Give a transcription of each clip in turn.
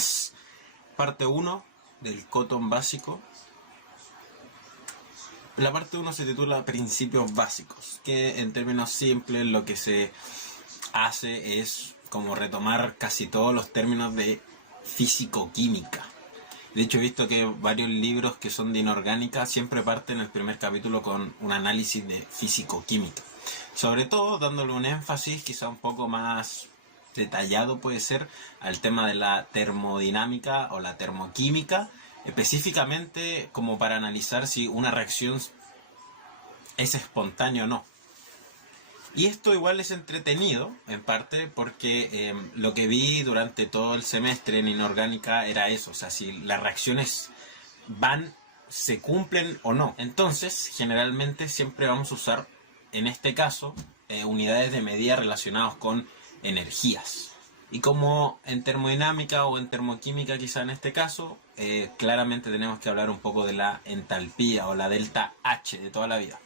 días. Parte 1 del Cotton básico. La parte 1 se titula Principios básicos, que en términos simples lo que se hace es como retomar casi todos los términos de físico-química. De hecho, he visto que varios libros que son de inorgánica siempre parten el primer capítulo con un análisis de físico-química. Sobre todo dándole un énfasis quizá un poco más detallado puede ser al tema de la termodinámica o la termoquímica, específicamente como para analizar si una reacción es espontánea o no. Y esto igual es entretenido, en parte, porque lo que vi durante todo el semestre en inorgánica era eso, o sea, si las reacciones se cumplen o no. Entonces, generalmente siempre vamos a usar, en este caso, unidades de medida relacionadas con energías. Y como en termodinámica o en termoquímica quizá en este caso, claramente tenemos que hablar un poco de la entalpía o la delta H de toda la vida.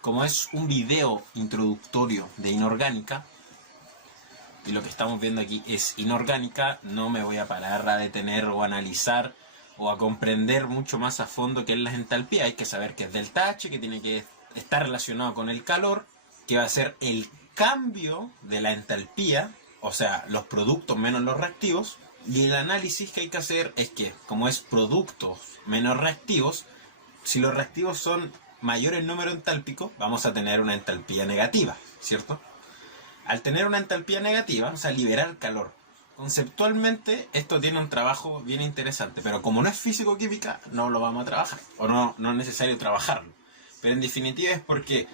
Como es un video introductorio de inorgánica, y lo que estamos viendo aquí es inorgánica, no me voy a parar a detener o a analizar o a comprender mucho más a fondo qué es la entalpía. Hay que saber que es delta H, que tiene que estar relacionado con el calor, que va a ser el cambio de la entalpía, o sea, los productos menos los reactivos, y el análisis que hay que hacer es que, como es productos menos reactivos, si los reactivos son mayor el número entálpico, vamos a tener una entalpía negativa, ¿cierto? Al tener una entalpía negativa, vamos a liberar calor. Conceptualmente, esto tiene un trabajo bien interesante, pero como no es físico-química, no lo vamos a trabajar, o no es necesario trabajarlo. Pero en definitiva es porque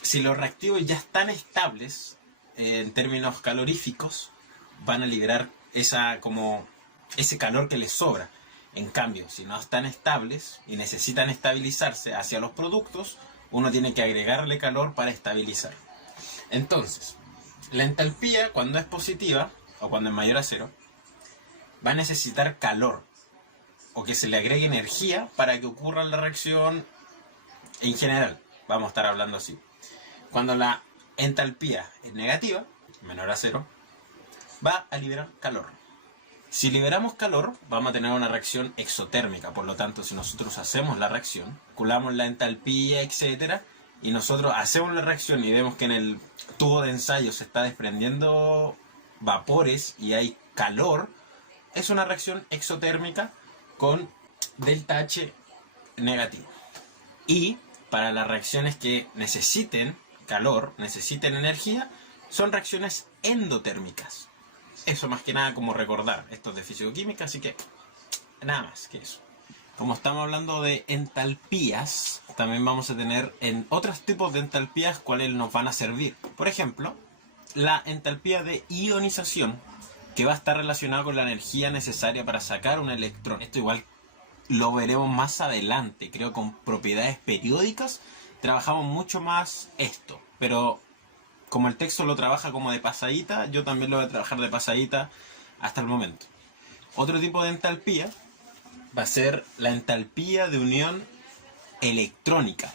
si los reactivos ya están estables, en términos caloríficos, van a liberar ese calor que les sobra. En cambio, si no están estables y necesitan estabilizarse hacia los productos, uno tiene que agregarle calor para estabilizar. Entonces, la entalpía, cuando es positiva, o cuando es mayor a cero, va a necesitar calor, o que se le agregue energía para que ocurra la reacción en general. Vamos a estar hablando así. Cuando la entalpía es negativa, menor a cero, va a liberar calor. Si liberamos calor, vamos a tener una reacción exotérmica. Por lo tanto, si nosotros hacemos la reacción, calculamos la entalpía, etc., y nosotros hacemos la reacción y vemos que en el tubo de ensayo se está desprendiendo vapores y hay calor, es una reacción exotérmica con delta H negativo. Y para las reacciones que necesiten calor, necesiten energía, son reacciones endotérmicas. Eso más que nada como recordar, esto es de físico-química, así que nada más que eso. Como estamos hablando de entalpías, también vamos a tener en otros tipos de entalpías cuáles nos van a servir. Por ejemplo, la entalpía de ionización, que va a estar relacionada con la energía necesaria para sacar un electrón. Esto igual lo veremos más adelante, creo con propiedades periódicas trabajamos mucho más esto, pero como el texto lo trabaja como de pasadita, yo también lo voy a trabajar de pasadita hasta el momento. Otro tipo de entalpía va a ser la entalpía de unión electrónica,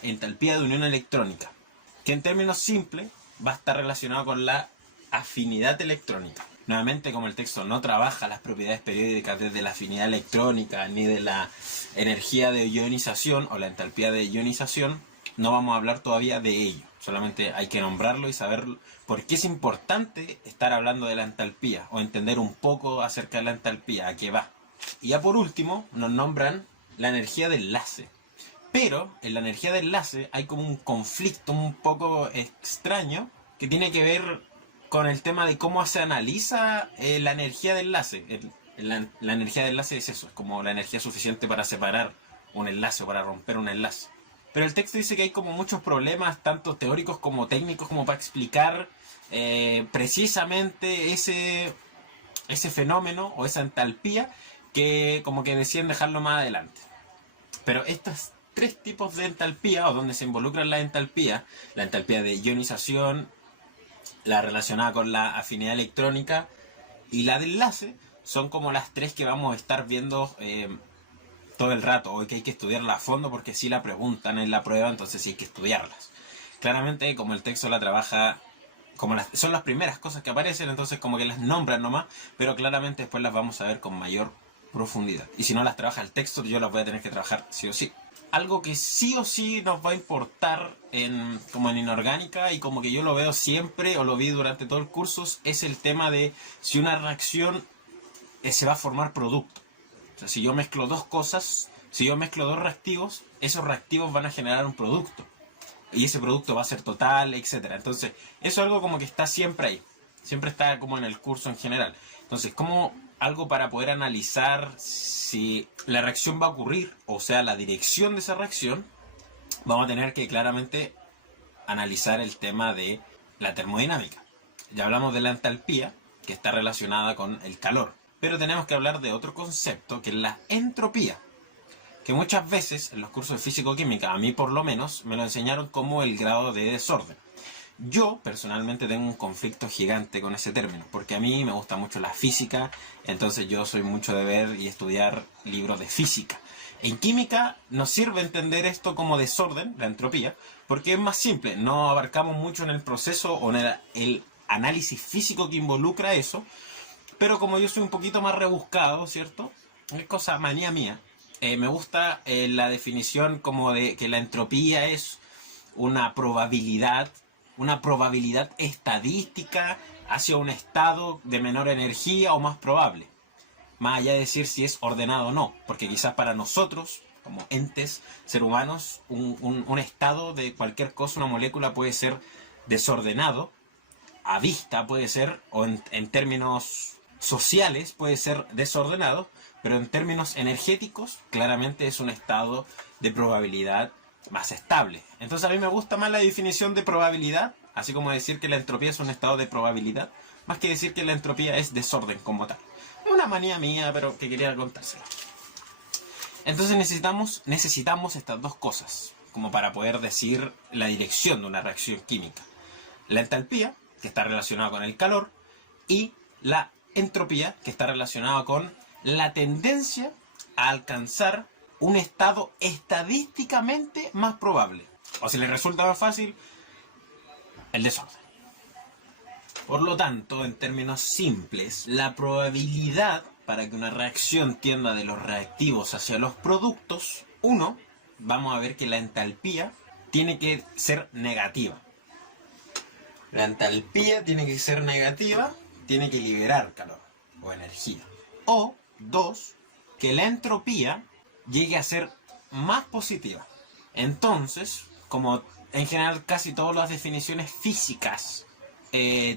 que en términos simples va a estar relacionado con la afinidad electrónica. Nuevamente, como el texto no trabaja las propiedades periódicas desde la afinidad electrónica ni de la energía de ionización o la entalpía de ionización, no vamos a hablar todavía de ello. Solamente hay que nombrarlo y saber por qué es importante estar hablando de la entalpía o entender un poco acerca de la entalpía, a qué va. Y ya por último nos nombran la energía de enlace. Pero en la energía de enlace hay como un conflicto un poco extraño que tiene que ver con el tema de cómo se analiza la energía de enlace. La energía de enlace es eso, es como la energía suficiente para separar un enlace o para romper un enlace. Pero el texto dice que hay como muchos problemas, tanto teóricos como técnicos, como para explicar precisamente ese fenómeno o esa entalpía, que como que deciden dejarlo más adelante. Pero estos tres tipos de entalpía, o donde se involucran la entalpía de ionización, la relacionada con la afinidad electrónica y la de enlace, son como las tres que vamos a estar viendo todo el rato, o que hay que estudiarla a fondo porque si la preguntan en la prueba, entonces sí hay que estudiarlas. Claramente, como el texto la trabaja son las primeras cosas que aparecen, entonces como que las nombran nomás, pero claramente después las vamos a ver con mayor profundidad. Y si no las trabaja el texto, yo las voy a tener que trabajar sí o sí. Algo que sí o sí nos va a importar como en inorgánica, y como que yo lo veo siempre o lo vi durante todo el curso, es el tema de si una reacción se va a formar producto. O sea, si yo mezclo dos cosas, si yo mezclo dos reactivos, esos reactivos van a generar un producto. Y ese producto va a ser total, etcétera. Entonces, eso es algo como que está siempre ahí. Siempre está como en el curso en general. Entonces, como algo para poder analizar si la reacción va a ocurrir, o sea, la dirección de esa reacción, vamos a tener que claramente analizar el tema de la termodinámica. Ya hablamos de la entalpía, que está relacionada con el calor. Pero tenemos que hablar de otro concepto, que es la entropía, que muchas veces en los cursos de físico-química, a mí por lo menos, me lo enseñaron como el grado de desorden. Yo personalmente tengo un conflicto gigante con ese término, porque a mí me gusta mucho la física, entonces yo soy mucho de ver y estudiar libros de física. En química nos sirve entender esto como desorden, la entropía, porque es más simple, no abarcamos mucho en el proceso o en el análisis físico que involucra eso, pero como yo soy un poquito más rebuscado, ¿cierto? Es cosa manía mía. Me gusta la definición como de que la entropía es una probabilidad estadística hacia un estado de menor energía o más probable. Más allá de decir si es ordenado o no, porque quizás para nosotros, como entes, ser humanos, un estado de cualquier cosa, una molécula puede ser desordenado, a vista puede ser, o en términos sociales puede ser desordenado, pero en términos energéticos claramente es un estado de probabilidad más estable. Entonces a mí me gusta más la definición de probabilidad, así como decir que la entropía es un estado de probabilidad, más que decir que la entropía es desorden como tal. Es una manía mía, pero que quería contársela. Entonces necesitamos estas dos cosas como para poder decir la dirección de una reacción química. La entalpía, que está relacionada con el calor, y la entropía, que está relacionada con la tendencia a alcanzar un estado estadísticamente más probable. O si les resulta más fácil, el desorden. Por lo tanto, en términos simples, la probabilidad para que una reacción tienda de los reactivos hacia los productos, vamos a ver que la entalpía tiene que ser negativa. La entalpía tiene que ser negativa, tiene que liberar calor o energía. O, dos, que la entropía llegue a ser más positiva. Entonces, como en general casi todas las definiciones físicas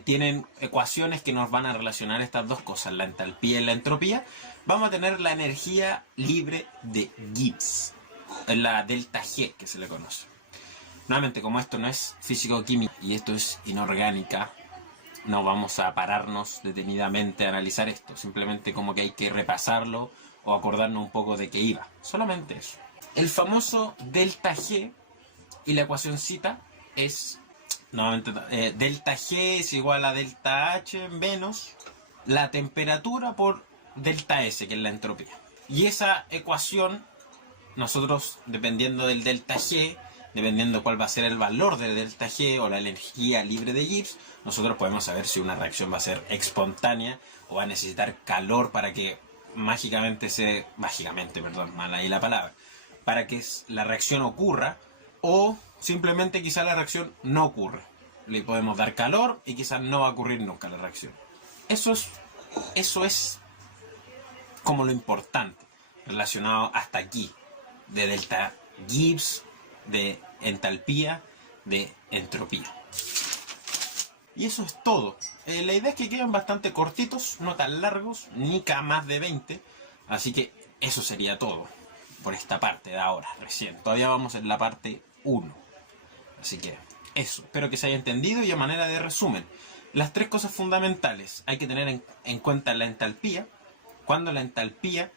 tienen ecuaciones que nos van a relacionar estas dos cosas, la entalpía y la entropía, vamos a tener la energía libre de Gibbs, la delta G que se le conoce. Nuevamente, como esto no es físico-química y esto es inorgánica, no vamos a pararnos detenidamente a analizar esto. Simplemente como que hay que repasarlo o acordarnos un poco de qué iba. Solamente eso. El famoso delta G y la ecuacioncita es... Nuevamente, delta G es igual a delta H menos la temperatura por delta S, que es la entropía. Y esa ecuación, nosotros, dependiendo del delta G, dependiendo cuál va a ser el valor del delta G o la energía libre de Gibbs, nosotros podemos saber si una reacción va a ser espontánea o va a necesitar calor para que mala ahí la palabra, para que la reacción ocurra, o simplemente quizá la reacción no ocurre. Le podemos dar calor y quizás no va a ocurrir nunca la reacción. Eso es como lo importante relacionado hasta aquí, de delta Gibbs, de entalpía, de entropía. Y eso es todo. La idea es que queden bastante cortitos, no tan largos, ni más de 20. Así que eso sería todo por esta parte de ahora, recién. Todavía vamos en la parte 1. Así que eso, espero que se haya entendido. Y a manera de resumen, las tres cosas fundamentales hay que tener en cuenta: la entalpía, cuando la entalpía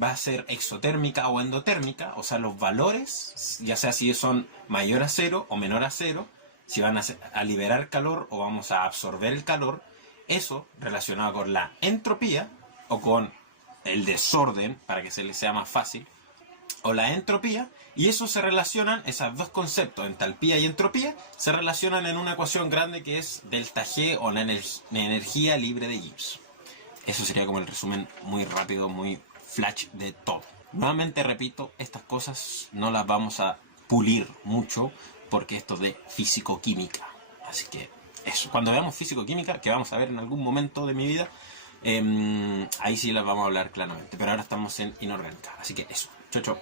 va a ser exotérmica o endotérmica, o sea, los valores, ya sea si son mayor a 0 o menor a 0, si van a liberar calor o vamos a absorber el calor. Eso relacionado con la entropía o con el desorden, para que se les sea más fácil, o la entropía, y eso se relacionan, esos dos conceptos, entalpía y entropía, se relacionan en una ecuación grande que es delta G, o la energía libre de Gibbs. Eso sería como el resumen muy rápido, muy flash de todo. Nuevamente repito, estas cosas no las vamos a pulir mucho porque esto es de físico-química. Así que eso, cuando veamos físico-química, que vamos a ver en algún momento de mi vida, ahí sí las vamos a hablar claramente. Pero ahora estamos en inorgánica. Así que eso, chau chau.